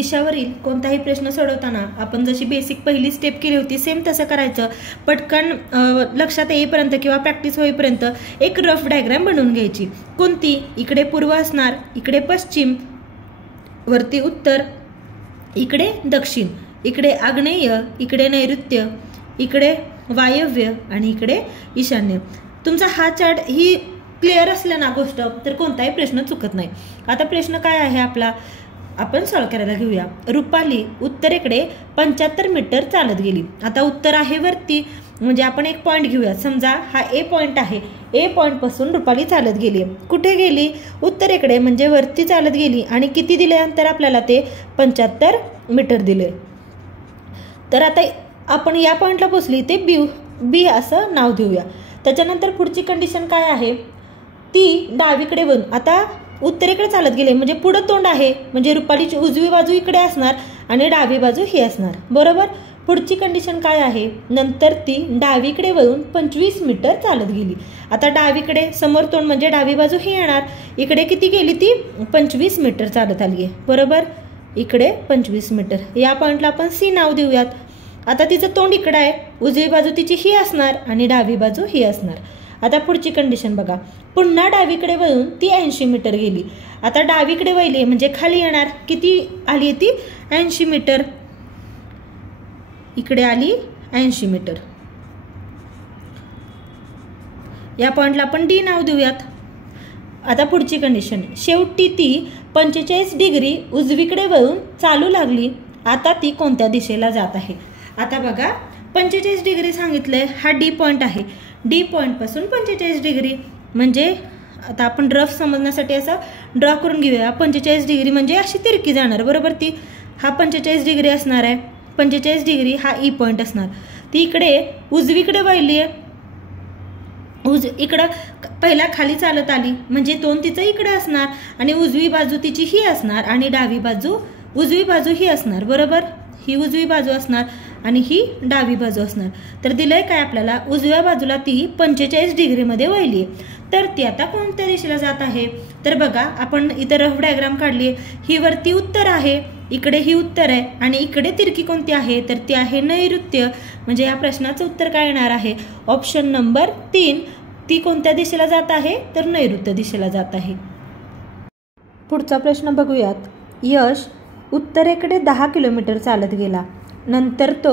दिशावरील कोणताही प्रश्न सोडवताना आपण जशी बेसिक पहिली स्टेप केली होती सेम तसं करायचं। पटकन लक्षात येईपर्यंत किंवा प्रॅक्टिस होईपर्यंत एक रफ डायग्राम बनवून घ्यायची। कोणती? इकडे पूर्व असणार, इकडे पश्चिम, वरती उत्तर, इकडे दक्षिण, इकडे आग्नेय, इकडे नैऋत्य, इकडे वायव्य आणि इकडे ईशान्य। तुमचा हा चार्ट ही क्लिअर असला ना गोष्ट तर कोणताही प्रश्न चुकत नाही। आता प्रश्न काय आहे आपला, आपण सॉल्व करायला घेऊया। रुपाली उत्तरेकडे 75 मीटर चालत गेली। आता उत्तर आहे वरती, म्हणजे आपण एक पॉइंट घेऊया। समजा हा ए पॉइंट आहे, ए पॉइंट पासून रुपाली चालत गेली। कुठे गेली? उत्तरेकडे, म्हणजे वरती चालत गेली। आणि किती दिले अंतर आपल्याला? ते 75 मीटर दिले। तर आता आपण या पॉइंटला पोहोचली, ते बी असं नाव देऊया। त्याच्यानंतर पुढची कंडिशन काय आहे? ती डावीकडे वळून, आता उत्तरेकडे चालत गेले म्हणजे पुढे तोंड आहे, म्हणजे रुपालीची उजवी बाजू इकडे असणार आणि डावी बाजू ही असणार, बरोबर। पुढची कंडिशन काय आहे? नंतर ती डावीकडे वळून 25 मीटर चालत गेली। आता डावीकडे समोर तोंड म्हणजे डावी बाजू ही येणार, इकडे किती गेली? ती 25 मीटर चालत आली आहे, बरोबर। इकडे 25 मीटर। या पॉइंटला आपण सी नाव देऊयात। आता तिचं तोंड इकडे आहे, उजवी बाजू तिची ही असणार आणि डावी बाजू ही असणार। आता पुढची कंडिशन बघा, पुन्हा डावीकडे वळून ती 80 मीटर गेली। आता डावीकडे वळली म्हणजे खाली येणार, किती आली ती? 80 मीटर। इकडे आली 80 मीटर। या पॉइंटला आपण डी नाव देऊयात। आता पुढची कंडिशन, शेवटी ती 45 डिग्री उजवीकडे वळून चालू लागली। आता ती कोणत्या दिशेला जात आहे? आता बघा 45 डिग्री सांगितलंय, हा डी पॉइंट आहे। डी पॉइंट पासून 45 डिग्री म्हणजे आता आपण रफ समजण्यासाठी असं ड्रॉ करून घेऊया। 45 डिग्री म्हणजे अशी तिरकी जाणार, बरोबर। ती हा 45 डिग्री असणार आहे। 45 डिग्री हा ई पॉइंट असणार। ती इकडे उजवीकडे वळली आहे, इकडं पहिला खाली चालत आली म्हणजे तोंड तिचं इकडे असणार आणि उजवी बाजू तिची ही असणार आणि डावी बाजू उजवी बाजू ही असणार, बरोबर। ही उजवी बाजू असणार आणि ही डावी बाजू असणार। तर दिलंय काय आपल्याला? उजव्या बाजूला ती 45 डिग्रीमध्ये वळली। तर ती आता कोणत्या दिशेला जात आहे? तर बघा आपण इथे रफ डायग्राम काढली, ही वरती उत्तर आहे, इकडे ही उत्तर आहे आणि इकडे तिरकी कोणती आहे? तर ती आहे नैऋत्य। म्हणजे या प्रश्नाचं उत्तर काय येणार आहे? Option number 3। ती कोणत्या दिशेला जात आहे? तर नैऋत्य दिशेला जात आहे। पुढचा प्रश्न बघूयात। यश उत्तरेकडे 10 किलोमीटर चालत गेला, नंतर तो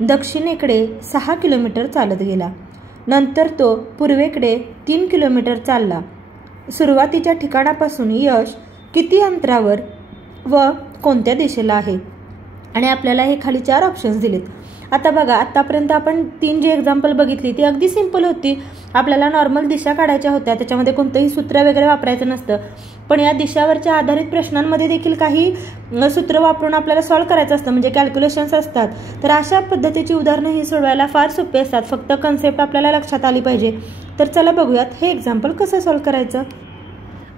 दक्षिणेकडे 6 किलोमीटर चालत गेला, नंतर तो पूर्वेकडे 3 किलोमीटर चालला। सुरुवातीच्या ठिकाणापासून यश किती अंतरावर व कोणत्या दिशेला आहे? आणि आपल्याला हे खाली 4 ऑप्शन्स दिलेत। आता बघा आतापर्यंत आपण 3 जी एक्झाम्पल बघितली ती अगदी सिंपल होती। आपल्याला नॉर्मल दिशा काढायच्या होत्या, त्याच्यामध्ये कोणतंही सूत्र वगैरे वापरायचं नसतं। पण या दिशावरच्या आधारित प्रश्नांमध्ये देखील काही सूत्र वापरून आपल्याला सॉल्व्ह करायचं असतं, म्हणजे कॅल्क्युलेशन्स असतात। तर अशा पद्धतीची उदाहरणं ही सोडवायला फार सोपी असतात, फक्त कन्सेप्ट आपल्याला लक्षात आली पाहिजे। तर चला बघूयात हे एक्झाम्पल कसं सॉल्व्ह करायचं।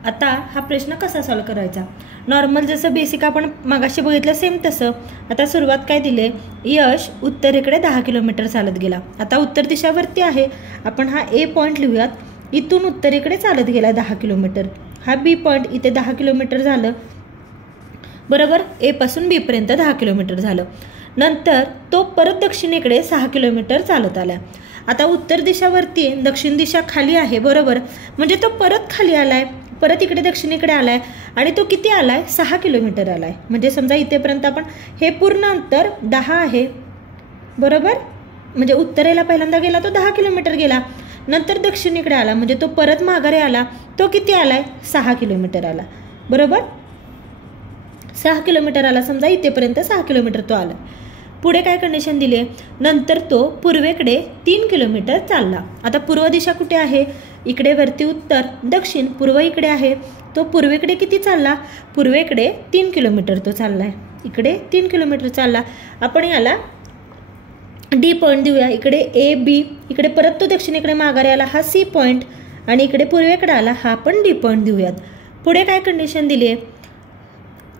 आता हा प्रश्न कसा सॉल्व्ह करायचा? नॉर्मल जसं बेसिक आपण मगाशी बघितलं सेम तसं। आता सुरुवात काय दिले? यश उत्तरेकडे 10 किलोमीटर चालत गेला। आता उत्तर दिशावरती आहे, आपण हा ए पॉइंट लिहूयात। इथून उत्तरेकडे चालत गेला 10 किलोमीटर। हा बी पॉइंट इथे 10 किलोमीटर झालं, बरोबर। ए पासून बी पर्यंत 10 किलोमीटर झालं। नंतर तो परत दक्षिणेकडे 6 किलोमीटर चालत आला। आता उत्तर दिशावरती, दक्षिण दिशा खाली आहे, बरोबर। म्हणजे तो परत खाली आलाय, परत इकडे दक्षिणेकडे आलाय आणि तो किती आलाय? 6 किलोमीटर आलाय। म्हणजे समजा इथेपर्यंत आपण हे पूर्ण अंतर 10 आहे, बरोबर। म्हणजे उत्तरेला पहिल्यांदा गेला तो 10 किलोमीटर गेला, नंतर दक्षिणेकडे आला म्हणजे तो परत माघारी आला, तो किती आलाय? 6 किलोमीटर आला, बरोबर। 6 किलोमीटर आला, समजा इथेपर्यंत 6 किलोमीटर तो आला। पुढे काय कंडिशन दिली? नंतर तो पूर्वेकडे 3 किलोमीटर चालला। आता पूर्व दिशा कुठे आहे? इकडे वरती उत्तर, दक्षिण, पूर्व इकडे आहे। तो पूर्वेकडे किती चालला? पूर्वेकडे 3 किलोमीटर तो चाललाय। इकडे 3 किलोमीटर चालला। आपण याला डी पॉइंट देऊया। इकडे ए बी, इकडे परत तो दक्षिणेकडे माघारी आला, हा सी पॉइंट, आणि इकडे पूर्वेकडे आला, हा आपण डी पॉइंट देऊयात। पुढे काय कंडिशन दिली आहे?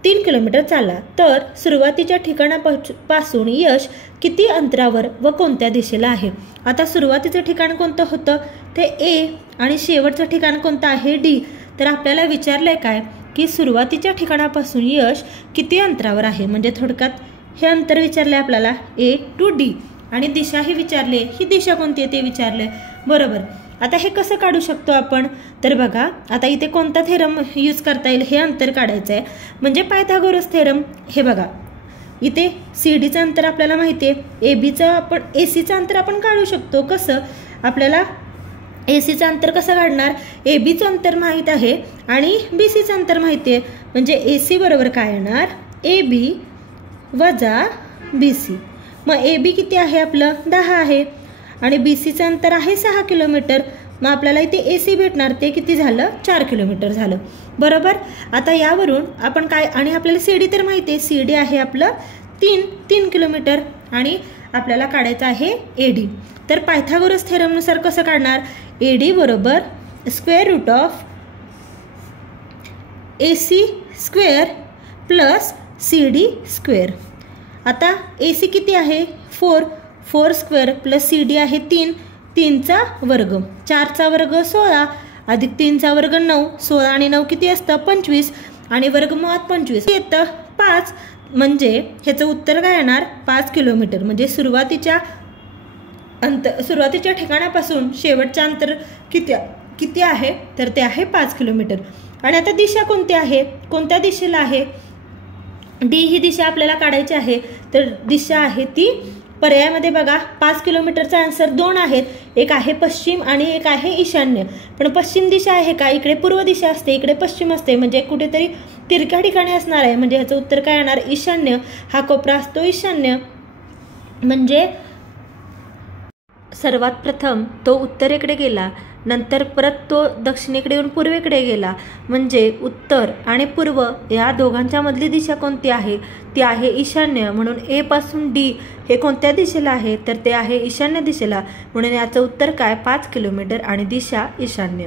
3 किलोमीटर चालला तर सुरुवातीच्या ठिकाणापासून यश किती अंतरावर व कोणत्या दिशेला आहे. आता सुरुवातीचं ठिकाण कोणतं होतं ते ए आणि शेवटचं ठिकाण कोणतं आहे डी. तर आपल्याला विचारलंय काय की सुरुवातीच्या ठिकाणापासून यश किती अंतरावर आहे, म्हणजे थोडक्यात हे अंतर विचारलंय आपल्याला ए टू डी आणि दिशा ही विचारले, ही दिशा कोणती आहे ते विचारले. बरोबर. आता हे कसं काढू शकतो आपण, तर बघा आता इथे कोणता थेरम यूज करता येईल हे अंतर काढायचं आहे, म्हणजे पायथागोरस थेरम. हे बघा इथे सी डीचं अंतर आपल्याला माहिती आहे, ए सीचं अंतर आपण काढू शकतो. कसं, आपल्याला ए सीचं अंतर कसं काढणार, ए बीचं अंतर माहीत आहे आणि बी सीचं अंतर माहिती आहे, म्हणजे ए सी बरोबर काय येणार ए बी वजा बी सी. मग ए बी किती आहे आपलं 10 आहे आणि बी सीचं अंतर आहे 6 किलोमीटर. मग आपल्याला इथे ए सी भेटणार, ते किती झालं 4 किलोमीटर झालं. बरोबर. आता यावरून आपण काय, आणि आपल्याला सी डी तर माहिती आहे, सी डी आहे आपलं 3 किलोमीटर आणि आपल्याला काढायचं आहे ए डी. तर पायथागोरस थेरमनुसार कसं काढणार, ए डी बरोबर square root of A C square plus C D square. आता ए सी किती आहे 4 स्क्वेअर प्लस सी डी आहे 3चा वर्ग, 4चा वर्ग 16 अधिक 3चा वर्ग 9, 16 आणि 9 किती असतं 25 आणि वर्गमुळात 25 येतं 5. म्हणजे ह्याचं उत्तर काय येणार 5 किलोमीटर. म्हणजे सुरुवातीच्या ठिकाणापासून शेवटचं अंतर किती आहे तर ते आहे 5 किलोमीटर. आणि आता दिशा कोणती आहे, कोणत्या दिशेला आहे, डी ही दिशा आपल्याला काढायची आहे. तर दिशा आहे ती पर्यायामध्ये बघा 5 किलोमीटरचा आन्सर 2 आहेत, एक आहे पश्चिम आणि एक आहे ईशान्य. पण पश्चिम दिशा आहे का, इकडे पूर्व दिशा असते इकडे पश्चिम असते, म्हणजे कुठेतरी तिरक्या ठिकाणी असणार आहे, म्हणजे ह्याचं उत्तर काय येणार ईशान्य. हा कोपरा असतो ईशान्य. म्हणजे सर्वात प्रथम तो उत्तरेकडे गेला, नंतर परत तो दक्षिणेकडे येऊन पूर्वेकडे गेला, म्हणजे उत्तर आणि पूर्व या दोघांच्या मधली दिशा कोणती आहे ती आहे ईशान्य. म्हणून ए पासून डी हे कोणत्या दिशेला आहे तर ते आहे ईशान्य दिशेला. म्हणून याचं उत्तर काय 5 किलोमीटर आणि दिशा ईशान्य.